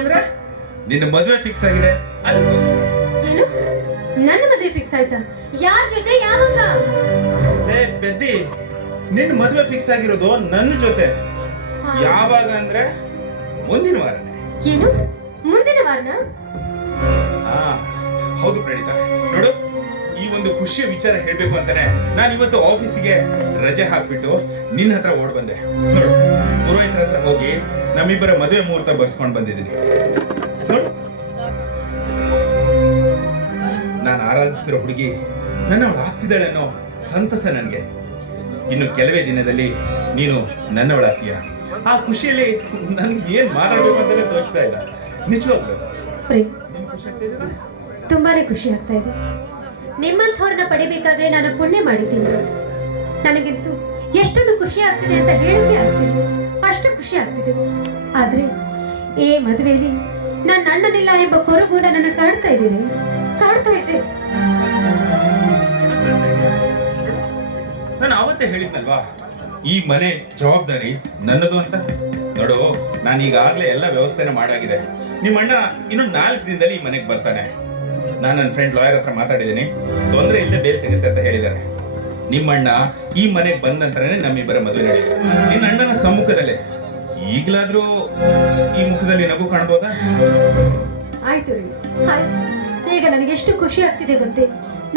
ಯಾಕೆಂದ್ರೆ ನಿನ್ನ ಮದುವೆ ಫಿಕ್ಸ್ ಆಗಿದೆ ಅದಕ್ಕೋಸ್ಕರ. ಏನು? ನನ್ನ ಮದುವೆ ಫಿಕ್ಸ್ ಆಯ್ತಾ? ಯಾರ ಜೊತೆ ಯಾವಾಗ? ಏ ಪೆದ್ದಿ ನಿನ್ನ ಮದುವೆ ಫಿಕ್ಸ್ ಆಗಿರೋದು ನನ್ನ ಜೊತೆ. ಯಾವಾಗ ಅಂದ್ರೆ ಮುಂದಿನ ವಾರನೇ. ಏನು? ಮುಂದಿನ ವಾರನ? ಹಾ ಹೌದು ಪ್ರಣೀತಾ. ನೋಡು ಈ ಒಂದು ಖುಷಿಯ ವಿಚಾರ ಹೇಳ್ಬೇಕು ಅಂತಾನೆ ನಾನು ಇವತ್ತು ಆಫೀಸಿಗೆ ರಜೆ ಹಾಕ್ಬಿಟ್ಟು ನಿನ್ನ ಹತ್ರ ಓಡ್ ಬಂದೆ. ನೋಡು ಪುರೋಹಿತರ ಹತ್ರ ಹೋಗಿ ನಮ್ಮಿಬ್ಬರ ಮದುವೆ ಮುಹೂರ್ತ ಬರ್ಸ್ಕೊಂಡು ಬಂದಿದ್ದೀನಿ. ನಾನು ಆರಾಧಿಸ್ತಿರೋ ಹುಡುಗಿ ನನ್ನವಳು ಆಗ್ತಿದ್ದಾಳೆ ಅನ್ನೋ ಸಂತಸ ನನಗೆ. ಇನ್ನು ಕೆಲವೇ ದಿನದಲ್ಲಿ ನೀನು ನನ್ನವಳಾಗ್ತೀಯ ಆ ಖುಷಿಯಲ್ಲಿ ನನ್ಗೆ ಏನ್ ಮಾತಾಡಬೇಕು ಅಂತಾನೆ ತೋರಿಸ್ತಾ ಇಲ್ಲ. ನಿಜವಾಗ್ಲು? ತುಂಬಾನೇ ಖುಷಿ ಆಗ್ತಾ ಇದೆ. ನಿಮ್ಮಂಥವ್ರನ್ನ ಪಡಿಬೇಕಾದ್ರೆ ನಾನು ಪುಣ್ಯ ಮಾಡಿದ್ದೀನಿ. ನನಗಂತೂ ಎಷ್ಟೊಂದು ಖುಷಿ ಆಗ್ತಿದೆ ಅಂತ ಹೇಳೋಕೆ ಆಗ್ತಿದೆ. ಅಷ್ಟು ಖುಷಿ ಆಗ್ತಿದೆ. ಆದ್ರೆ ಈ ಮದುವೆಯಲ್ಲಿ ನನ್ನ ಅಣ್ಣನಿಲ್ಲ ಎಂಬ ಕೊರಗು ನನ್ನ ಕಾಡ್ತಾ ಇದ್ದೀನಿ. ಕಾಡ್ತಾ ಇದೆ. ನಾನು ಅವತ್ತೇ ಹೇಳಿದ್ನಲ್ವಾ? ಈ ಮನೆ ಜವಾಬ್ದಾರಿ ನನ್ನದು ಅಂತ? ನೋಡು ನಾನು ಈಗಾಗಲೇ ಎಲ್ಲ ವ್ಯವಸ್ಥೆನ ಮಾಡಾಗಿದೆ. ನಿಮ್ಮ ಅಣ್ಣ ಇನ್ನು ನಾಲ್ಕು ದಿನದಲ್ಲಿ ಈ ಮನೆಗೆ ಬರ್ತಾನೆ. ನಾನು ನನ್ನ ಫ್ರೆಂಡ್ ಲಾಯರ್ ಹತ್ರ ಮಾತಾಡಿದ್ದೀನಿ ತೊಂದರೆ ಇಲ್ಲದೆ ಬೇಲ್ ಸಿಗುತ್ತೆ ಅಂತ ಹೇಳಿದ್ದಾರೆ. ನಿಮ್ಮಣ್ಣ ಈ ಮನೆಗೆ ಬಂದ ನಂತರನೇ ನಮ್ಮಿಬ್ಬರ ಮದುವೆ ನಡೆಯುತ್ತೆ. ನಿನ್ನ ಅಣ್ಣನ ಸಮ್ಮುಖದಲ್ಲೇ. ಈಗಲಾದರೂ ಈ ಮುಖದಲ್ಲಿ ನಗು ಕಾಣ್ಬೋದಾ? ಆಯ್ತು ರೀ. ಈಗ ನನಗೆ ಎಷ್ಟು ಖುಷಿ ಆಗ್ತಿದೆ ಗೊತ್ತೇ?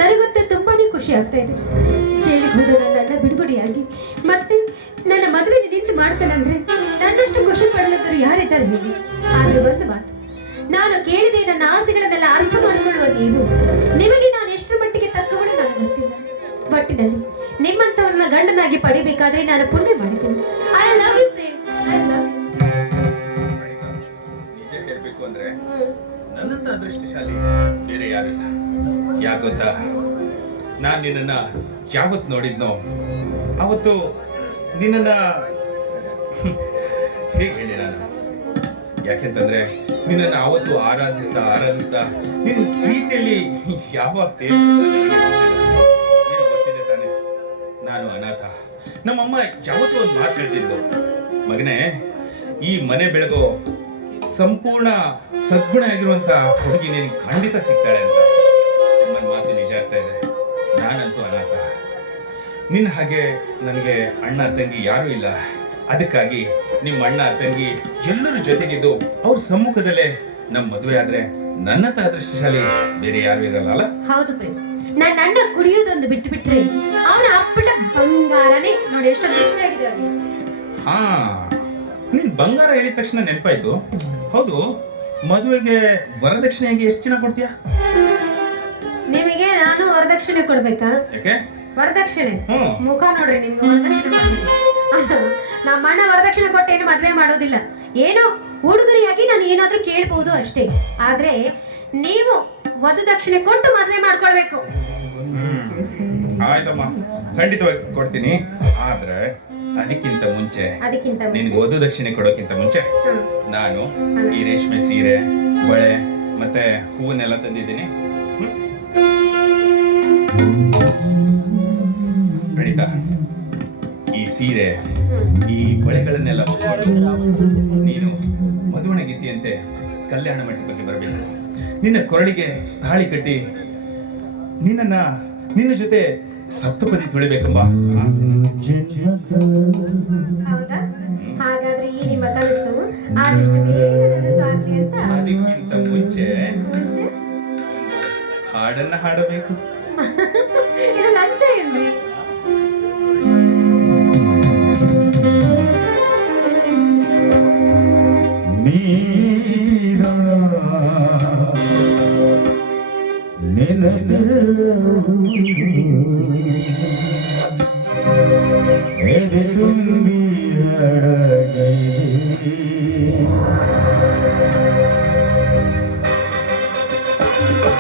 ನನಗಂತೂ ತುಂಬಾನೇ ಖುಷಿ ಆಗ್ತಾ ಇದೆ. ಜೈಲಿಗೆ ಹೋದ ನನ್ನ ಅಣ್ಣ ಬಿಡುಗಡೆಯಾಗಿ, ಮತ್ತೆ ನನ್ನ ಮದುವೆ ನಿಂತು ಮಾಡ್ತಾನಂದ್ರೆ ನನ್ನಷ್ಟು ಖುಷಿ ಪಡಲಿದ್ದರು ಯಾರಿದ್ದಾರೆ ಹೇಳಿ? ಆದ್ರೆ ಒಂದು ಮಾತು. ನಾನು ಕೇಳಿದೆ ನನ್ನ ಆಸೆಗಳನ್ನೆಲ್ಲ ಅರ್ಥ ಮಾಡಿಕೊಳ್ಳುವ ನೀವು. ನಿಮಗೆ ನಾನು ಎಷ್ಟು ಮಟ್ಟಿಗೆ ತಕ್ಕವಳು ನಾನು ಗೊತ್ತಿಲ್ಲ ಒಟ್ಟಿನಲ್ಲಿ ನಿಮ್ಮಂತವನ್ನ ಗಂಡನಾಗಿ ಪಡಿಬೇಕಾದ್ರೆ ನಾನು ಪುಣ್ಯ ಮಾಡಿದ್ದೇನೆ. I love you Prem I love ನಿಜ ಹೇಳ್ಬೇಕು ಅಂದ್ರೆ ನನ್ನಂತ ಅದೃಷ್ಟಶಾಲಿ ಬೇರೆ ಯಾರಿಲ್ಲ ಇಲ್ಲ. ಯಾಕೆ ಗೊತ್ತಾ? ನಾನು ನಿನ್ನನ್ನ ಯಾವತ್ತು ನೋಡಿದ್ನೋ ಅವತ್ತು ನಿನ್ನನ್ನ ಹೇಗೆ ಹೇಳಿ ನಾನು? ಯಾಕೆಂತಂದ್ರೆ ನಿನ್ನನ್ನ ಅವತ್ತು ಆರಾಧಿಸ್ತಾ ಆರಾಧಿಸ್ತಾ, ನಿನ್ನ ಪ್ರೀತಿಯಲ್ಲಿ ಯಾವಾಗ ಗೊತ್ತಿದೆ ತಾನೆ. ನಾನು ಅನಾಥ. ನಮ್ಮಮ್ಮ ಯಾವತ್ತೂ ಒಂದು ಮಾತು ಹೇಳ್ತಿದ್ದು ಮಗನೇ, ಈ ಮನೆ ಬೆಳೆದು ಸಂಪೂರ್ಣ ಸದ್ಗುಣ ಆಗಿರುವಂತ ಹುಡುಗಿ ನೀನು ಖಂಡಿತ ಸಿಗ್ತಾಳೆ ಅಂತ. ಅಮ್ಮನ ಮಾತು ನಿಜ ಆಗ್ತಾ ಇದೆ. ನಾನಂತೂ ಅನಾಥ. ನಿನ್ನ ಹಾಗೆ ನನಗೆ ಅಣ್ಣ, ತಂಗಿ ಯಾರೂ ಇಲ್ಲ. ಅದಕ್ಕಾಗಿ ನಿಮ್ಮ ಅಣ್ಣ ತಂಗಿ ಎಲ್ಲರ ಜೊತೆಗಿದ್ದು ಅವ್ರ ಸಮ್ಮುಖದಲ್ಲೇ ನಮ್ಮ ಮದುವೆ ಆದ್ರೆ ನನ್ನ ಅದೃಷ್ಟಶಾಲಿ ಬೇರೆ ಯಾರು ಇರಲ್ಲ ಹೌದು ಪ್ರೇಮ್. ನನ್ನ ಅಣ್ಣ ಕುಡಿಯೋದೊಂದು ಬಿಟ್ಟು ಬಿಟ್ರೆ ಅವನ ಅಪ್ಪಟ ಬಂಗಾರನೇ ನೋಡಿ ಎಷ್ಟು. ಹಾ ನಿನ್ ಬಂಗಾರ ಹೇಳಿದ ತಕ್ಷಣ ನೆನಪಾಯ್ತು. ಹೌದು ಮದುವೆಗೆ ವರದಕ್ಷಿಣೆಗೆ ಎಷ್ಟು ಜನ ಕೊಡ್ತೀಯಾ? ನಿಮಗೆ ನಾನು ವರದಕ್ಷಿಣೆ ಕೊಡ್ಬೇಕಾ? ಯಾಕೆ? ವರದಕ್ಷಿಣೆ. ಮುಖ ನೋಡ್ರಿ ನಿಮ್ಗೆ ವರದಕ್ಷಿಣೆ ಮಾಡ್ಬೇಕು. ನಮ್ಮ ಅಣ್ಣ ವರದಕ್ಷಿಣೆ ಕೊಟ್ಟೇನು ಮದುವೆ ಮಾಡೋದಿಲ್ಲ. ಏನೋ? ಹುಡುಗರಿಯಾಗಿ ನಾನು ಏನಾದರೂ ಕೇಳ್ಬೋದು ಅಷ್ಟೇ. ಆದ್ರೆ ನೀವು ವಧುದಕ್ಷಿಣೆ ಕೊಟ್ಟು ಮದುವೆ ಮಾಡ್ಕೊಳ್ಬೇಕು. ಆಯ್ತಮ್ಮ. ಖಂಡಿತವಾಗಿ ಕೊಡ್ತೀನಿ. ಆದ್ರೆ ಅದಕ್ಕಿಂತ ಮುಂಚೆ ಅದಕ್ಕಿಂತ ನಿನ್ಗೆ ವಧು ದಕ್ಷಿಣೆ ಕೊಡೋಕ್ಕಿಂತ ಮುಂಚೆ ನಾನು ಈ ರೇಷ್ಮೆ ಸೀರೆ ಬಳೆ ಮತ್ತೆ ಹೂವನ್ನೆಲ್ಲ ತಂದಿದ್ದೀನಿ. ಹ್ಮ್? ಸೀರೆ ಈ ಬಳೆಗಳನ್ನೆಲ್ಲ ಹೊತ್ಕೊಂಡು ನೀನು ಮದುವಣ ಗೀತೆಯಂತೆ ಕಲ್ಯಾಣ ಮಂಟಪಕ್ಕೆ ಬರಬೇಕು. ನಿನ್ನ ಕೊರಳಿಗೆ ತಾಳಿ ಕಟ್ಟಿ ನಿನ್ನನ್ನ ನಿನ್ನ ಜೊತೆ ಸಪ್ತಪದಿ ತೊಳಿಬೇಕಂಬ ಹಾಗಾದ್ರೆ ಈ ನಿಮ್ಮ ಕನಸು ಆದಷ್ಟು ಬೇಗ ಅಂತ? ಅದಕ್ಕಿಂತ ಮುಂಚೆ ಮುಂಚೆ? ಹಾಡನ್ನ ಹಾಡಬೇಕು. ಇದು ಲಂಚ ಇಲ್ರಿ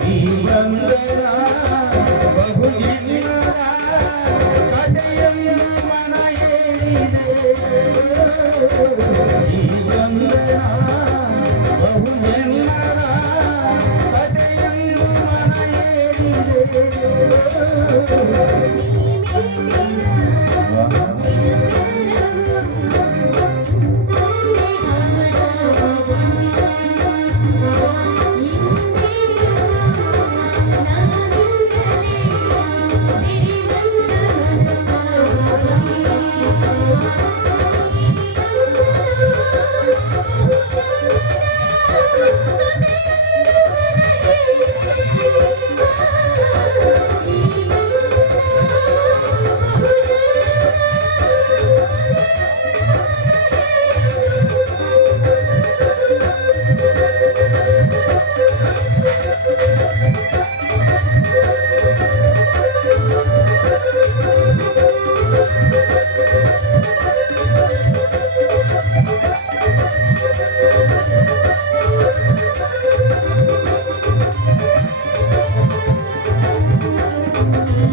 ನೀ ಬಂದಳ ಬಹುಜನ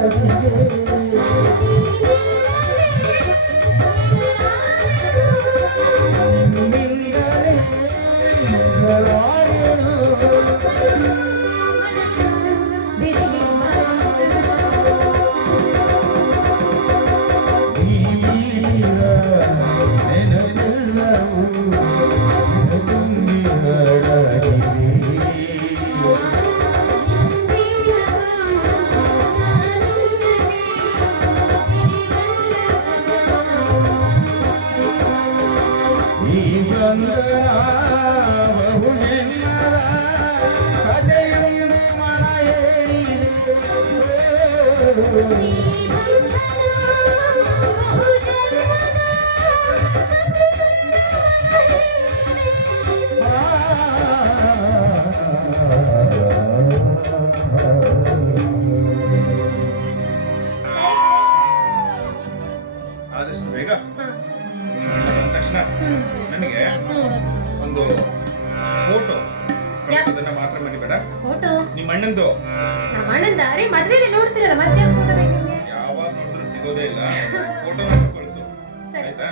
ಪ್ರೇಮ ಕಳಿಸೋದನ್ನ ಮಾತ್ರ ಮರಿಬೇಡ ಫೋಟೋ? ನಿಮ್ಮ ಅಣ್ಣಂದು. ನಮ್ಮ ಅಣ್ಣಂದ? ಅರೆ ಮದ್ವೆಲಿ ನೋಡ್ತಿರಲ್ಲ ಮತ್ತೆ ಫೋಟೋ ಬೇಕು ನಿಮ್ಗೆ? ಯಾವಾಗ ನೋಡಿದ್ರು ಸಿಗೋದೇ ಇಲ್ಲ. ಫೋಟೋ ಕಳಿಸು. ಸರಿ. ಆಯ್ತಾ.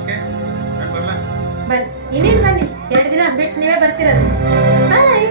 ಓಕೆ ನಾನು ಬರಲ್ಲ ಬನ್ನಿ. ಇನ್ನೇನು ಬನ್ನಿ? ಎರಡು ದಿನ ಬಿಟ್ಟು ನೀವೇ ಬರ್ತೀರಲ್ಲ. ಬಾಯ್